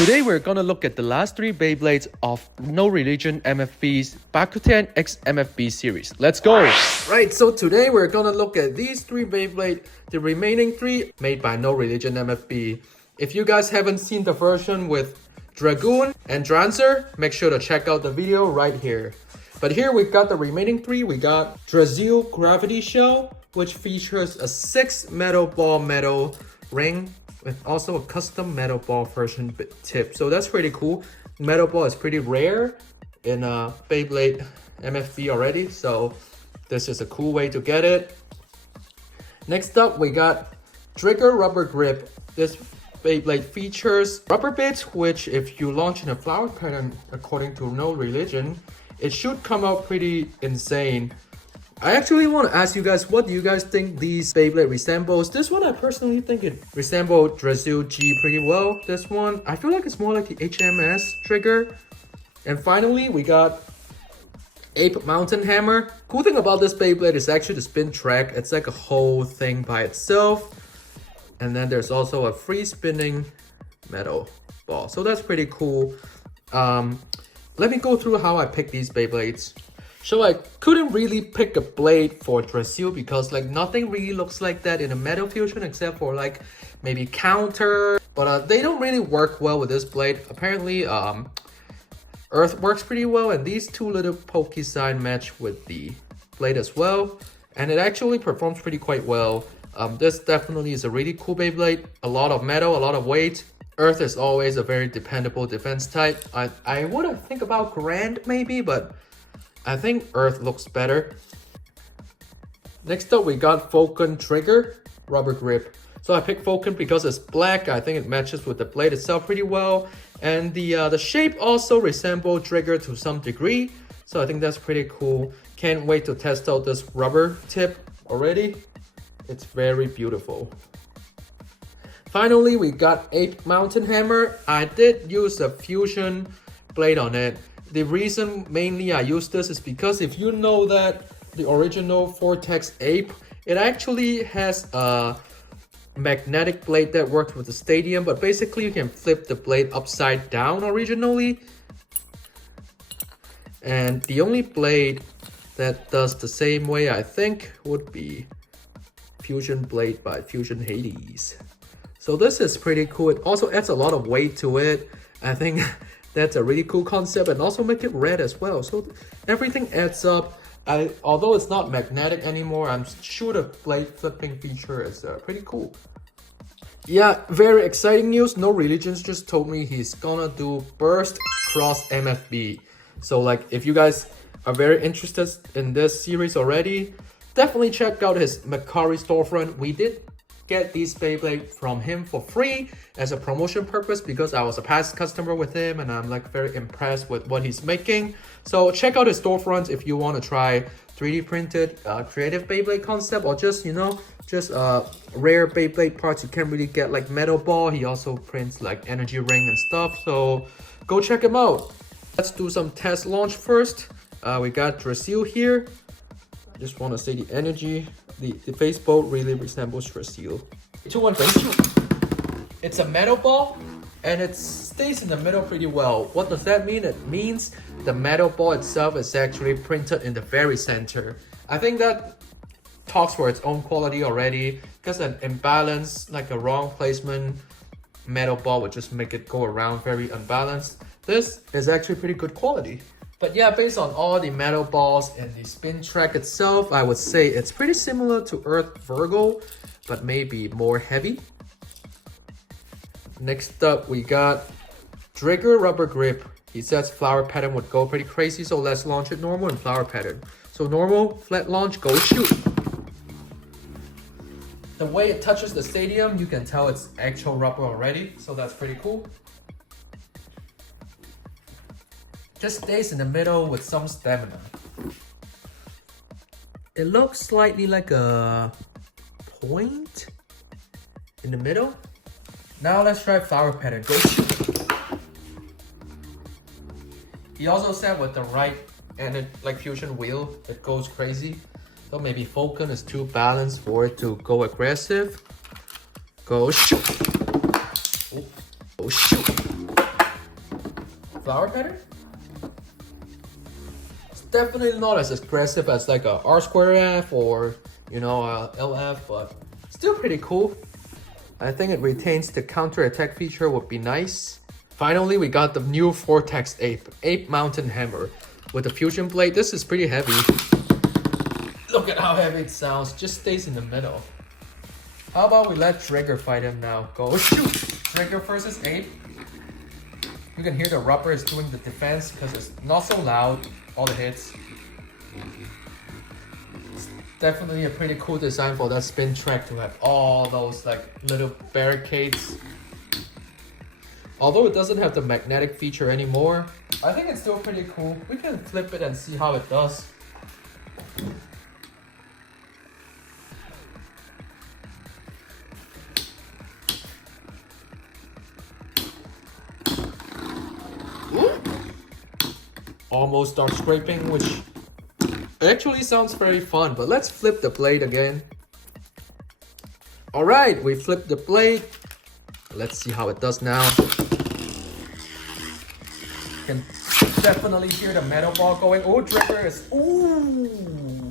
Today we're gonna look at the last 3 Beyblades of NoReligionMFB's Bakuten X MFB series. Let's go! Right, so today we're gonna look at these 3 Beyblade, the remaining 3 made by NoReligionMFB. If you guys haven't seen the version with Dragoon and DRACIEL, make sure to check out the video right here. But here we've got the remaining 3. We got DRACIEL Gravity Shell, which features a 6 metal ball metal ring with also a custom metal ball version tip. So that's pretty cool. Metal ball is pretty rare in Beyblade MFB already, so this is a cool way to get it. Next up, we got DRIGER rubber grip. This Beyblade features rubber bits, which if you launch in a flower pattern according to NoReligion, it should come out pretty insane. I actually want to ask you guys, what do you guys think these Beyblade resembles? This one, I personally think it resembles DRACIEL G pretty well. This one, I feel like it's more like the HMS trigger. And finally, we got APE mountain hammer. Cool thing about this Beyblade is actually the spin track. It's like a whole thing by itself. And then there's also a free spinning metal ball. So that's pretty cool. Let me go through how I picked these Beyblades. So I couldn't really pick a blade for DRACIEL because like nothing really looks like that in a Metal Fusion except for like maybe counter. But they don't really work well with this blade. Apparently Earth works pretty well, and these 2 little pokey sign match with the blade as well. And it actually performs pretty quite well. This definitely is a really cool Beyblade. A lot of metal, a lot of weight. Earth is always a very dependable defense type. I would think about Grand maybe, but I think Earth looks better. Next up, we got Falcon Trigger rubber grip. So I picked Falcon because it's black. I think it matches with the blade itself pretty well. And the shape also resembles Trigger to some degree. So I think that's pretty cool. Can't wait to test out this rubber tip already. It's very beautiful. Finally, we got APE mountain hammer. I did use a fusion blade on it. The reason mainly I use this is because if you know that the original Vortex APE, it actually has a magnetic blade that works with the stadium, but basically you can flip the blade upside down originally. And the only blade that does the same way, I think, would be Fusion Blade by Fusion Hades. So this is pretty cool. It also adds a lot of weight to it. I think that's a really cool concept, and also make it red as well. So everything adds up. Although it's not magnetic anymore, I'm sure the blade flipping feature is pretty cool. Yeah, very exciting news. NoReligion just told me he's gonna do Burst Cross MFB. So like, if you guys are very interested in this series already, definitely check out his Mecari Store Front. We did get these Beyblade from him for free as a promotion purpose because I was a past customer with him and I'm like very impressed with what he's making. So check out his storefront if you want to try 3D printed creative Beyblade concept, or just, you know, just rare Beyblade parts you can't really get, like metal ball. He also prints like energy ring and stuff, so go check him out. Let's do some test launch first. We got DRACIEL here. I just want to say the energy, the face bolt really resembles DRACIEL. 2, 1, go. It's a metal ball and it stays in the middle pretty well. What does that mean? It means the metal ball itself is actually printed in the very center. I think that talks for its own quality already, because an imbalance, like a wrong placement metal ball would just make it go around very unbalanced. This is actually pretty good quality. But yeah, based on all the metal balls and the spin track itself, I would say it's pretty similar to Earth Virgo, but maybe more heavy. Next up, we got DRIGER rubber grip. He says flower pattern would go pretty crazy, so let's launch it normal and flower pattern. So normal, flat launch, go shoot. The way it touches the stadium, you can tell it's actual rubber already, so that's pretty cool. Just stays in the middle with some stamina. It looks slightly like a point in the middle. Now let's try flower pattern. Go shoot. He also said with the right and it like fusion wheel, it goes crazy. So maybe Falcon is too balanced for it to go aggressive. Go shoot. Go shoot. flower pattern. It's definitely not as aggressive as like a R square F or, you know, LF, but still pretty cool. I think it retains the counter attack feature, would be nice. Finally, we got the new Vortex APE mountain hammer with the fusion blade. This is pretty heavy. Look at how heavy it sounds, just stays in the middle. How about we let DRIGER fight him now? Go shoot! DRIGER versus APE. You can hear the rubber is doing the defense because it's not so loud, all the hits. It's definitely a pretty cool design for that spin track to have all those like little barricades. Although it doesn't have the magnetic feature anymore, I think it's still pretty cool. We can flip it and see how it does. Almost start scraping, which actually sounds very fun, but let's flip the blade again. All right, we flipped the blade. Let's see how it does now. You can definitely hear the metal ball going. Oh, DRIGER is, ooh.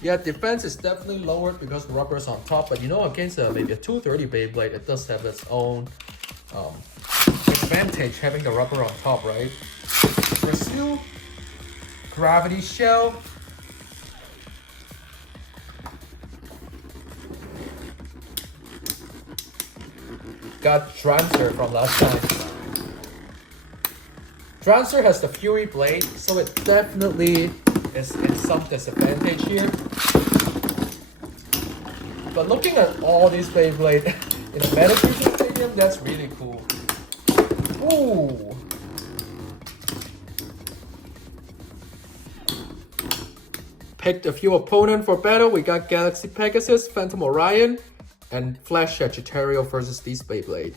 Yeah, defense is definitely lowered because rubber is on top, but you know, against maybe a 230 Beyblade, it does have its own advantage having the rubber on top, right? DRACIEL, gravity shell. Got DRACIEL from last time. DRACIEL has the Fury blade, so it definitely is in some disadvantage here. But looking at all these Beyblade in the Metal Fusion Stadium, that's really cool. Ooh. Picked a few opponents for battle. We got Galaxy Pegasus, Phantom Orion, and Flash Sagittarius versus these Beyblade.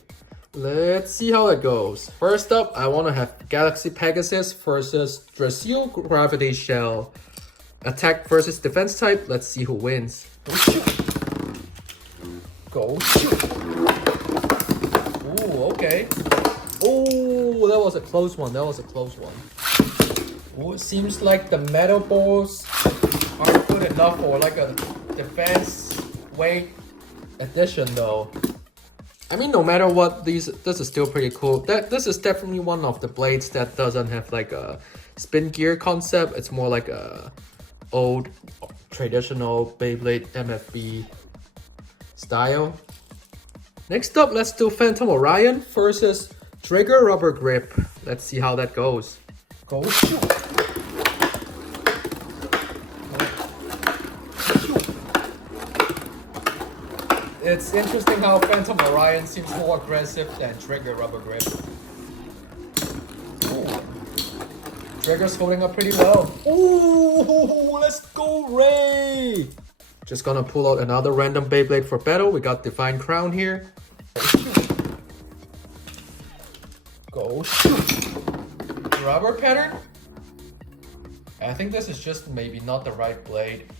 Let's see how it goes. First up, I want to have Galaxy Pegasus versus DRACIEL Gravity Shell. Attack versus defense type. Let's see who wins. Go shoot. Go shoot. Ooh, okay. Oh, that was a close one. That was a close one. Oh, it seems like the metal balls aren't good enough for like a defense weight addition though. I mean, no matter what, this is still pretty cool. This is definitely one of the blades that doesn't have like a spin gear concept. It's more like a old traditional Beyblade MFB style. Next up, let's do Phantom Orion versus DRIGER Rubber Grip. Let's see how that goes. Go shoot. It's interesting how Phantom Orion seems more aggressive than DRIGER Rubber Grip. Ooh. DRIGER's holding up pretty well. Ooh, let's go Ray! Just gonna pull out another random Beyblade for battle. We got Divine Crown here. Go shoot. Rubber pattern? I think this is just maybe not the right blade.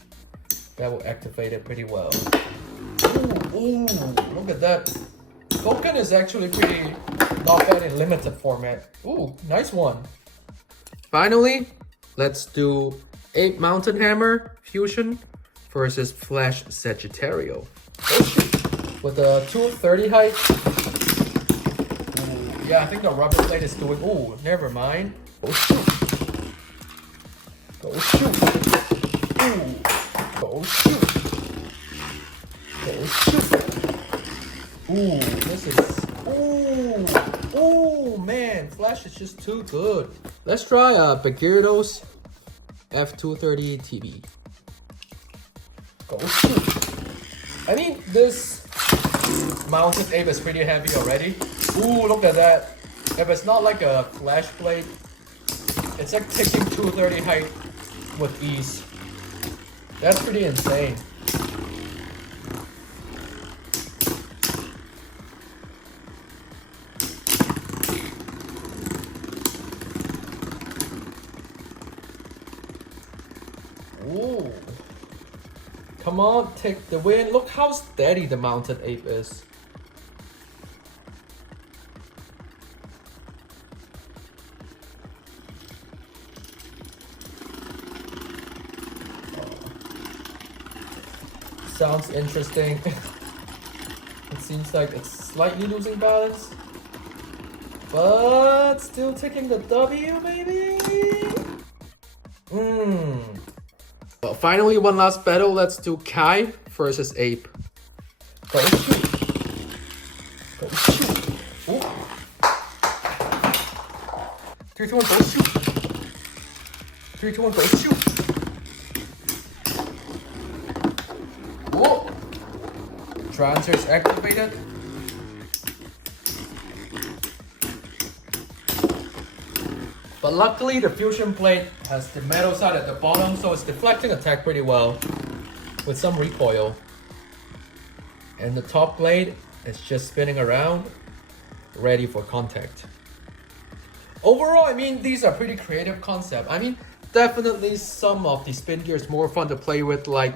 That will activate it pretty well. Ooh, look at that. Bakuten is actually pretty not bad in limited format. Ooh, nice one. Finally, let's do APE Mountain Hammer Fusion versus Flash Sagittarius. With the 230 height. Ooh, yeah, I think the rubber blade is doing. Ooh, never mind. Go shoot. Go shoot. Ooh, go shoot. Go shoot. Ooh, this is. Ooh, man, Flash is just too good. Let's try Bakuten F230 TV. Go shoot. I mean, this mounted APE is pretty heavy already. Ooh, look at that. If it's not like a Flash blade, it's like taking 230 height with ease. That's pretty insane. Ooh. Come on, take the win. Look how steady the mounted APE is. Sounds interesting. It seems like it's slightly losing balance, but still taking the W, maybe? Well, finally, one last battle. Let's do Kai versus Ape. Go shoot. Go shoot. Ooh. 3, 2, 1, go shoot. 3, 2, 1, go shoot. Whoa. Transfer is activated. But luckily the fusion plate has the metal side at the bottom, so it's deflecting attack pretty well with some recoil. And the top blade is just spinning around, ready for contact. Overall, I mean, these are pretty creative concepts. I mean, definitely some of the spin gear is more fun to play with, like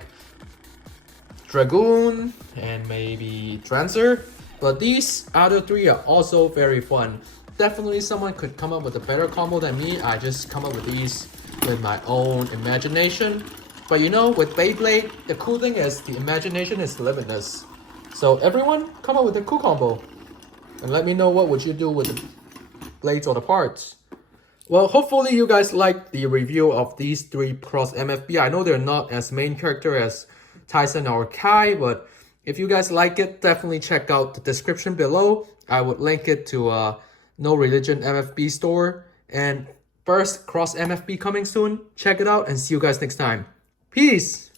Dragoon and maybe Trancer. But these other three are also very fun. Definitely someone could come up with a better combo than me. I just come up with these with my own imagination. But you know, with Beyblade, the cool thing is the imagination is limitless. So everyone, come up with a cool combo. And let me know what would you do with the blades or the parts. Well, hopefully you guys liked the review of these three cross MFB. I know they're not as main character as Tyson or Kai, but if you guys like it, definitely check out the description below. I would link it to NoReligionMFB store, and first cross MFB coming soon. Check it out and see you guys next time. Peace!